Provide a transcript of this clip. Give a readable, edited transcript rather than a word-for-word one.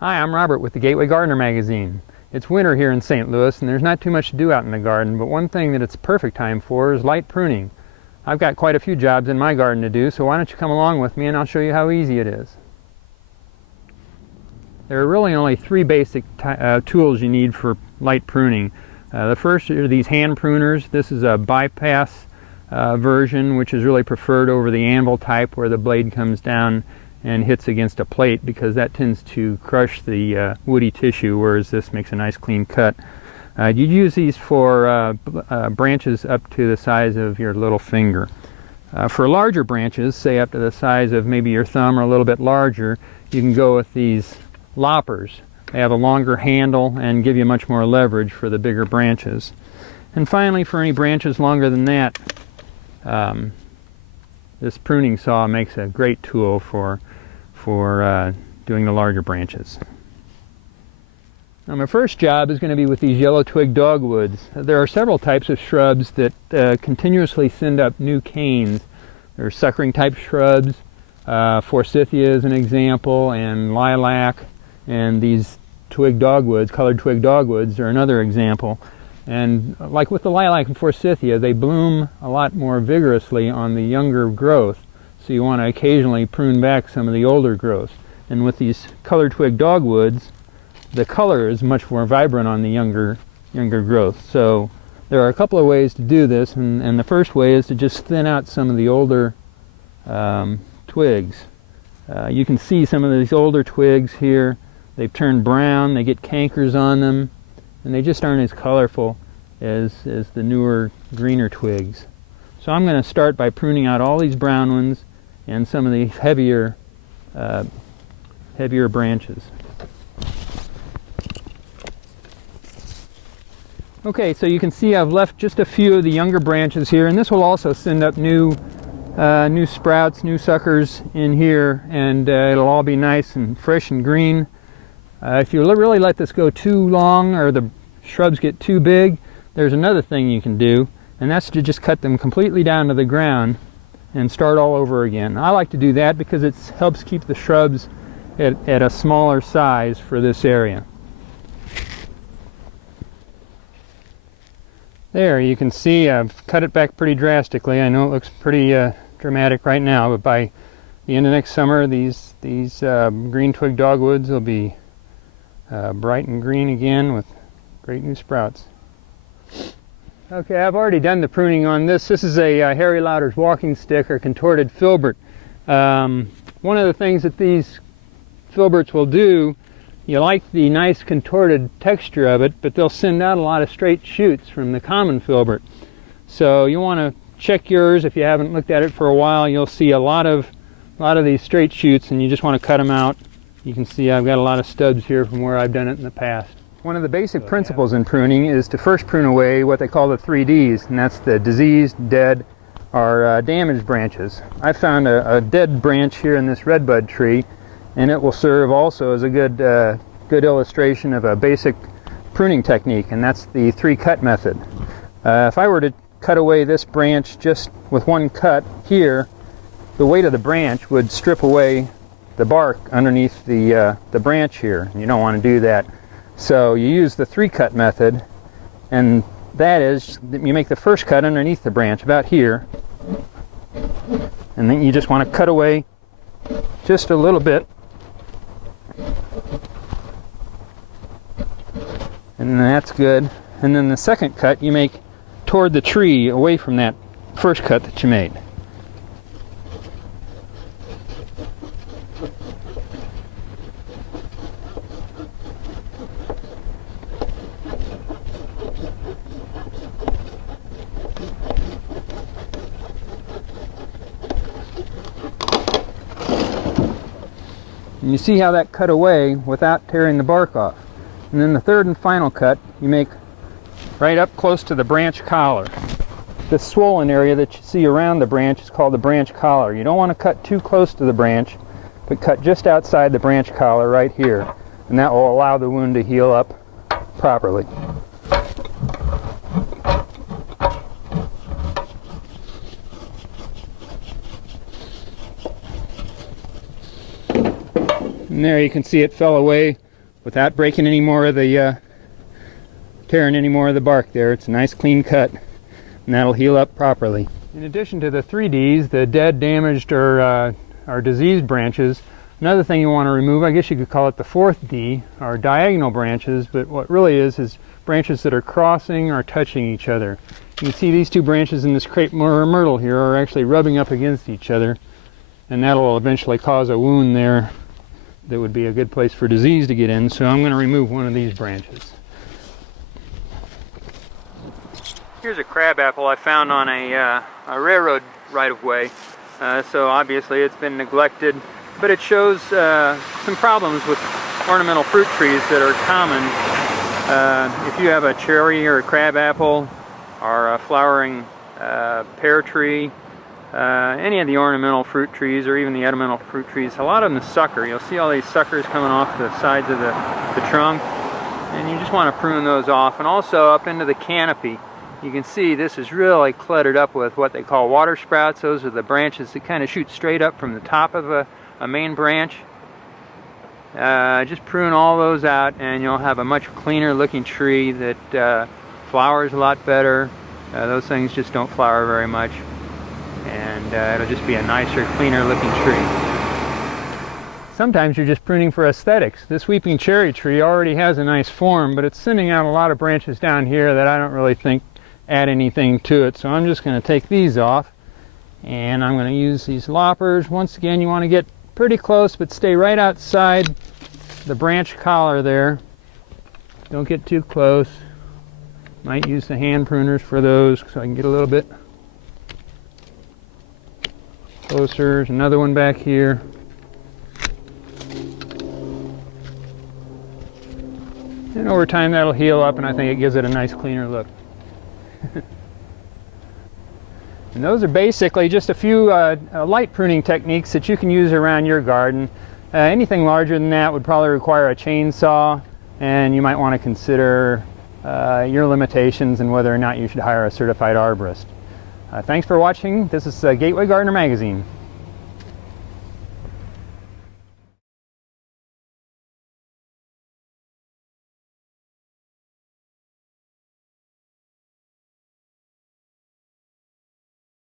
Hi, I'm Robert with the Gateway Gardener magazine. It's winter here in St. Louis and there's not too much to do out in the garden, but one thing that it's a perfect time for is light pruning. I've got quite a few jobs in my garden to do, so why don't you come along with me and I'll show you how easy it is. There are really only three basic tools you need for light pruning. The first are these hand pruners. This is a bypass version, which is really preferred over the anvil type where the blade comes down and hits against a plate, because that tends to crush the woody tissue, whereas this makes a nice clean cut. You'd use these for branches up to the size of your little finger. For larger branches, say up to the size of maybe your thumb or a little bit larger, you can go with these loppers. They have a longer handle and give you much more leverage for the bigger branches. And finally, for any branches longer than that, this pruning saw makes a great tool for doing the larger branches. Now, my first job is going to be with these yellow twig dogwoods. There are several types of shrubs that continuously send up new canes. There are suckering type shrubs, forsythia is an example, and lilac, and these twig dogwoods, colored twig dogwoods, are another example. And like with the lilac and forsythia, they bloom a lot more vigorously on the younger growth, so you want to occasionally prune back some of the older growth. And with these colored twig dogwoods, the color is much more vibrant on the younger growth. So there are a couple of ways to do this, and the first way is to just thin out some of the older twigs. You can see some of these older twigs here. They've turned brown, they get cankers on them, and they just aren't as colorful as the newer, greener twigs. So I'm going to start by pruning out all these brown ones and some of these heavier branches. Okay, so you can see I've left just a few of the younger branches here, and this will also send up new sprouts, new suckers in here, and it'll all be nice and fresh and green. If you really let this go too long or the shrubs get too big, there's another thing you can do, and that's to just cut them completely down to the ground and start all over again. I like to do that because it helps keep the shrubs at a smaller size for this area. There, you can see I've cut it back pretty drastically. I know it looks pretty dramatic right now, but by the end of next summer, these green twig dogwoods will be bright and green again with great new sprouts. Okay, I've already done the pruning on this. This is a Harry Lauder's walking stick, or contorted filbert. One of the things that these filberts will do, you like the nice contorted texture of it, but they'll send out a lot of straight shoots from the common filbert. So you want to check yours. If you haven't looked at it for a while, you'll see a lot of these straight shoots, and you just want to cut them out. You can see I've got a lot of stubs here from where I've done it in the past. One of the basic principles in pruning is to first prune away what they call the 3 Ds, and that's the diseased, dead, or damaged branches. I found a dead branch here in this redbud tree, and it will serve also as a good illustration of a basic pruning technique, and that's the 3-cut method. If I were to cut away this branch just with one cut here, the weight of the branch would strip away the bark underneath the branch here. You don't want to do that. So you use the 3-cut method, and that is, you make the first cut underneath the branch about here, and then you just want to cut away just a little bit, and that's good. And then the second cut you make toward the tree, away from that first cut that you made. And you see how that cut away without tearing the bark off. And then the third and final cut you make right up close to the branch collar. This swollen area that you see around the branch is called the branch collar. You don't want to cut too close to the branch, but cut just outside the branch collar right here, and that will allow the wound to heal up properly. And there you can see it fell away without breaking any more of the, tearing any more of the bark there. It's a nice clean cut, and that'll heal up properly. In addition to the 3Ds, the dead, damaged, or diseased branches, another thing you want to remove, I guess you could call it the 4th D, are diagonal branches, but what really is branches that are crossing or touching each other. You can see these two branches in this crepe myrtle here are actually rubbing up against each other, and that'll eventually cause a wound there that would be a good place for disease to get in, so I'm going to remove one of these branches. Here's a crabapple I found on a railroad right-of-way, so obviously it's been neglected, but it shows some problems with ornamental fruit trees that are common. If you have a cherry or a crabapple or a flowering pear tree, any of the ornamental fruit trees or even the edible fruit trees, a lot of them sucker. You'll see all these suckers coming off the sides of the trunk, and you just want to prune those off. And also up into the canopy, you can see this is really cluttered up with what they call water sprouts. Those are the branches that kind of shoot straight up from the top of a main branch. Just prune all those out and you'll have a much cleaner looking tree that flowers a lot better. Those things just don't flower very much, and it'll just be a nicer, cleaner looking tree. Sometimes you're just pruning for aesthetics. This weeping cherry tree already has a nice form, but it's sending out a lot of branches down here that I don't really think add anything to it, so I'm just going to take these off, and I'm going to use these loppers. Once again, you want to get pretty close, but stay right outside the branch collar there. Don't get too close. Might use the hand pruners for those so I can get a little bit closer. There's another one back here. And over time that'll heal up, and I think it gives it a nice cleaner look. And those are basically just a few light pruning techniques that you can use around your garden. Anything larger than that would probably require a chainsaw, and you might want to consider your limitations and whether or not you should hire a certified arborist. Thanks for watching. This is Gateway Gardener Magazine.